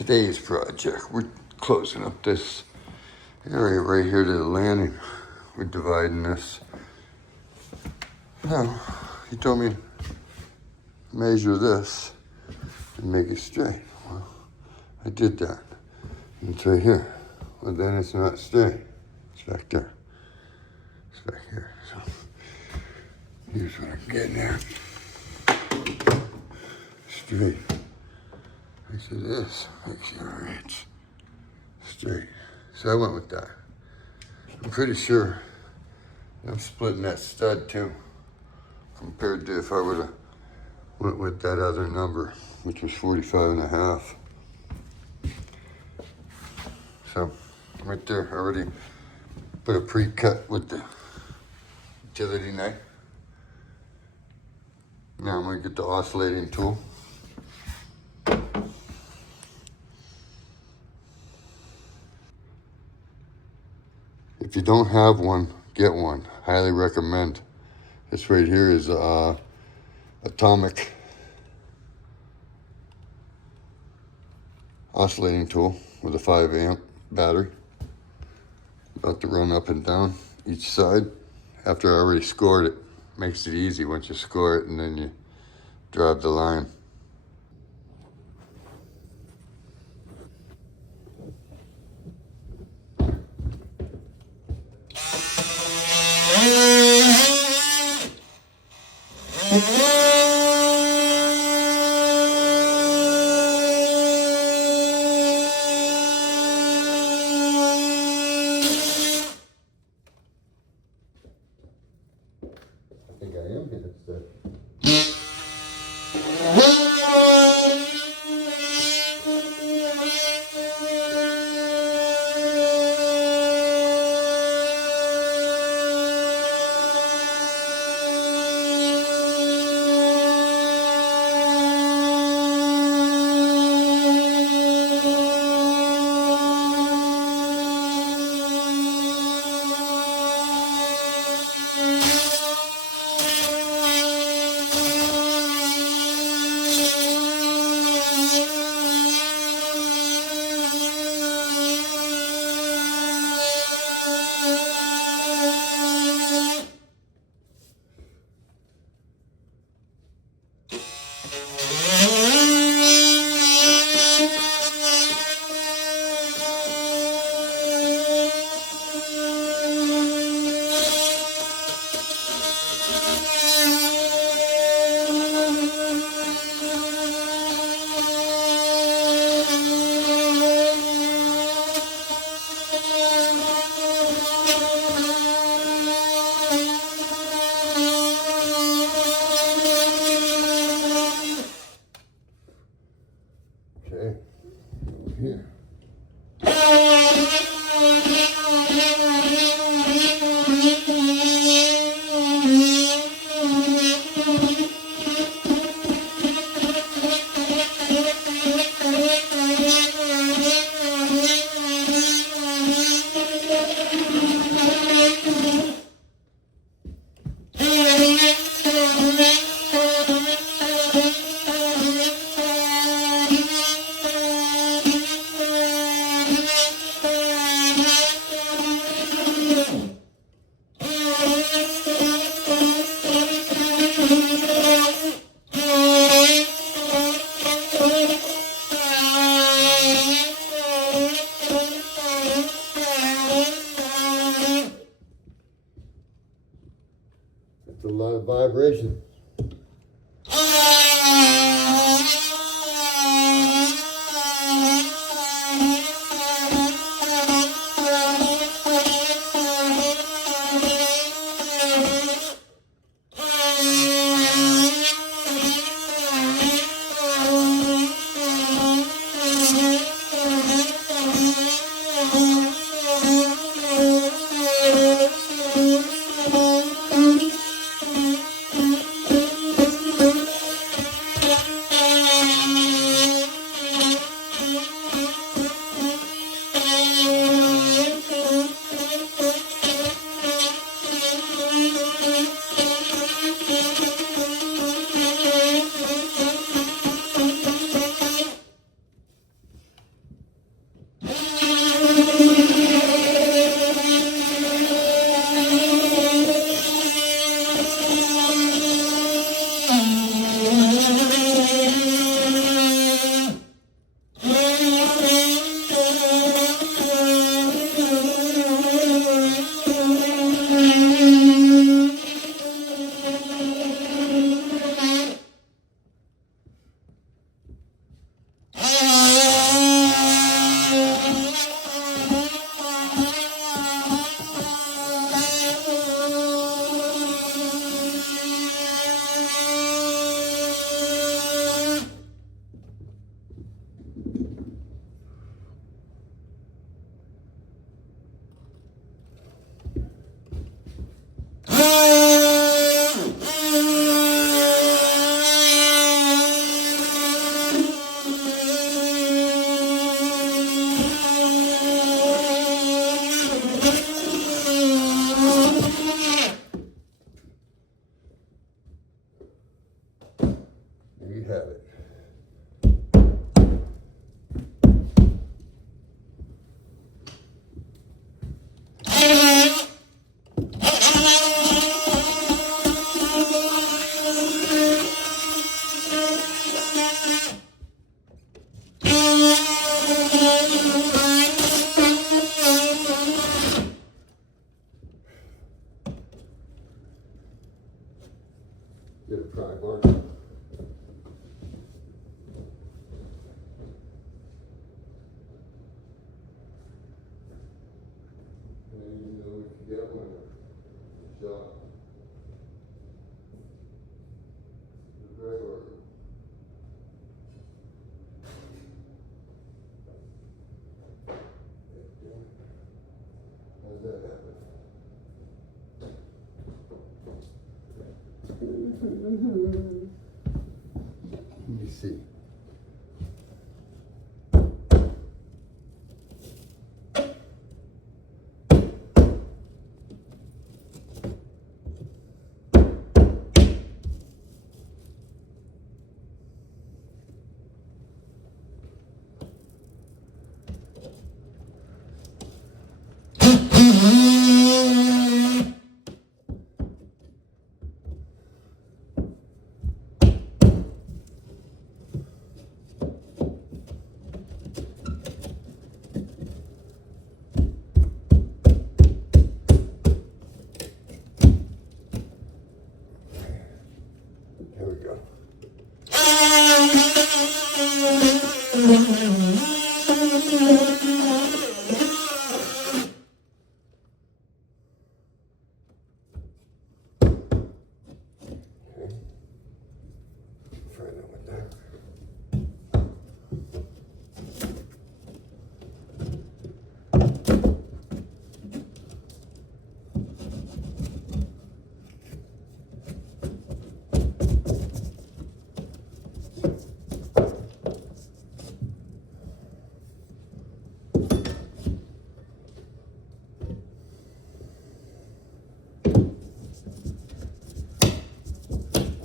today's project. We're closing up this area right here to the landing. We're dividing this. Now, he told me measure this and make it straight. Well, I did that. And it's right here. Well, then it's not straight. It's back there. It's back here. So here's what I'm getting at. Straight. I said this makes sure it's straight. So I went with that. I'm pretty sure I'm splitting that stud too, compared to if I would have went with that other number, which was 45.5. So right there, I already put a pre-cut with the utility knife. Now I'm gonna get the oscillating tool. If you don't have one, get one. Highly recommend. This right here is atomic oscillating tool with a 5 amp battery. About to run up and down each side. After I already scored it, makes it easy once you score it and then you drive the line. I think I am getting stuck. Okay, here. It's a lot of vibration. Let me see. There we go. Okay. Try that with that.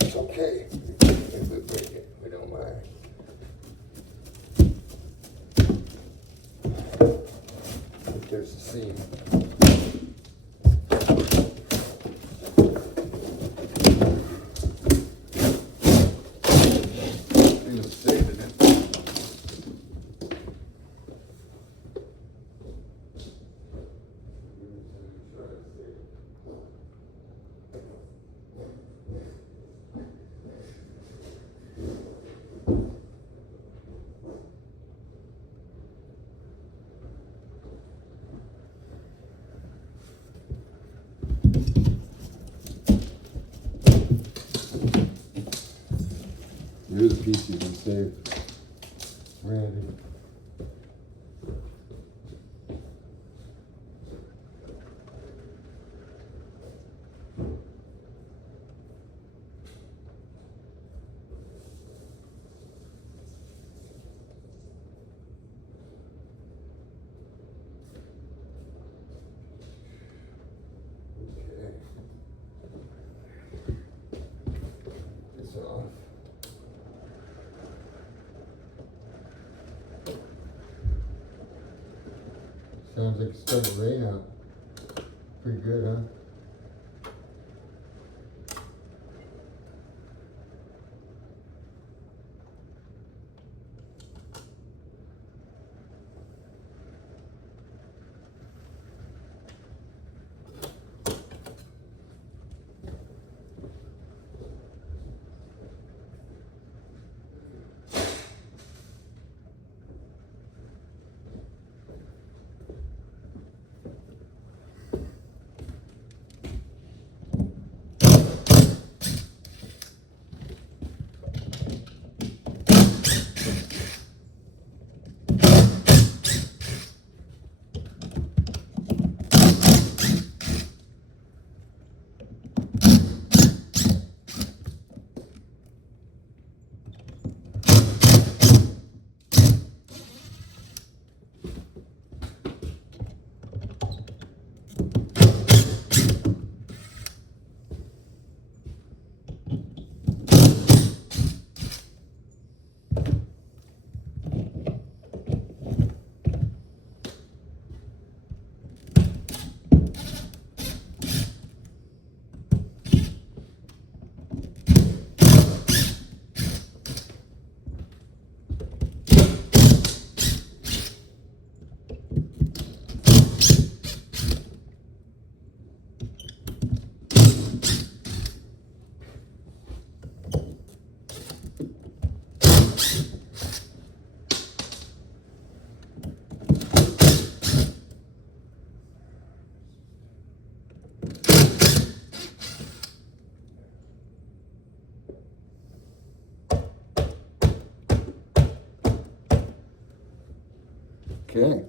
It's okay. If we break it, we don't mind. If there's a seam. He was saving it. Here's a piece you can save, Randy. Okay. This off. Sounds like it's starting to rain out. Pretty good, huh? Okay.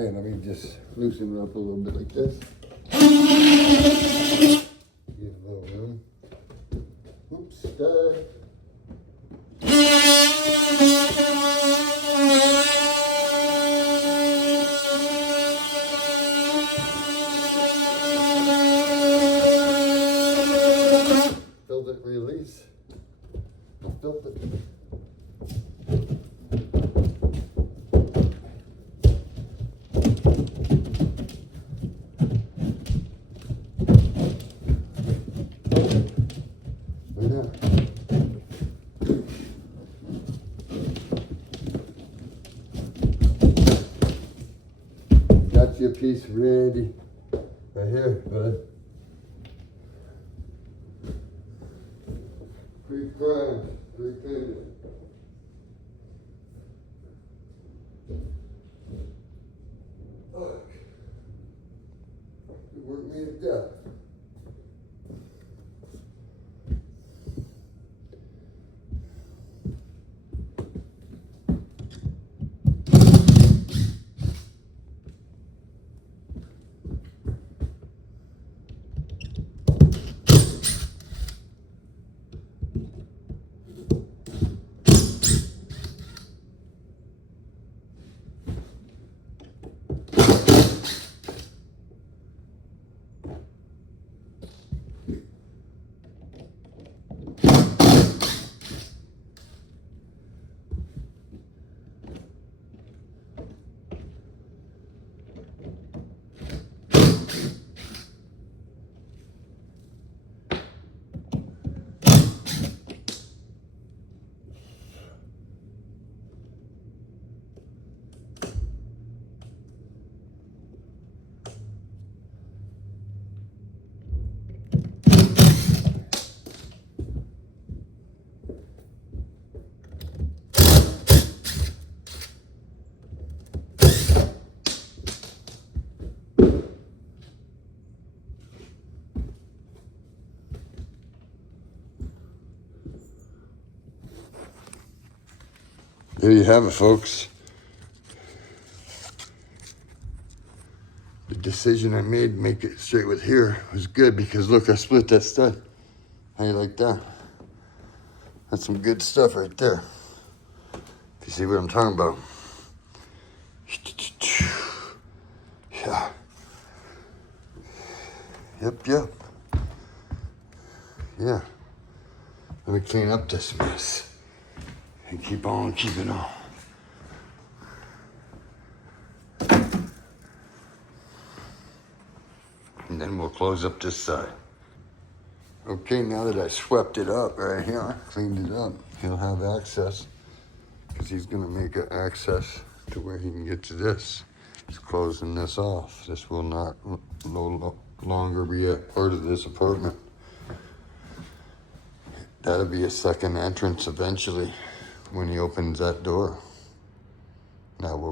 hey, let me just loosen it up a little bit like this. Give a little room. Oops, stud. Felt it release. Felt it. Got your piece ready right here, bud. Pre-primed, pre-painted. Look, you work me to death. There you have it, folks. The decision I made to make it straight with here was good because look, I split that stud. How you like that? That's some good stuff right there. If you see what I'm talking about. Yeah. Yep. Yeah. Let me clean up this mess. And keep on keeping on. And then we'll close up this side. Okay, now that I swept it up right here, cleaned it up, he'll have access because he's gonna make an access to where he can get to this. He's closing this off. This will not no longer be a part of this apartment. That'll be a second entrance eventually when he opens that door. Now we'll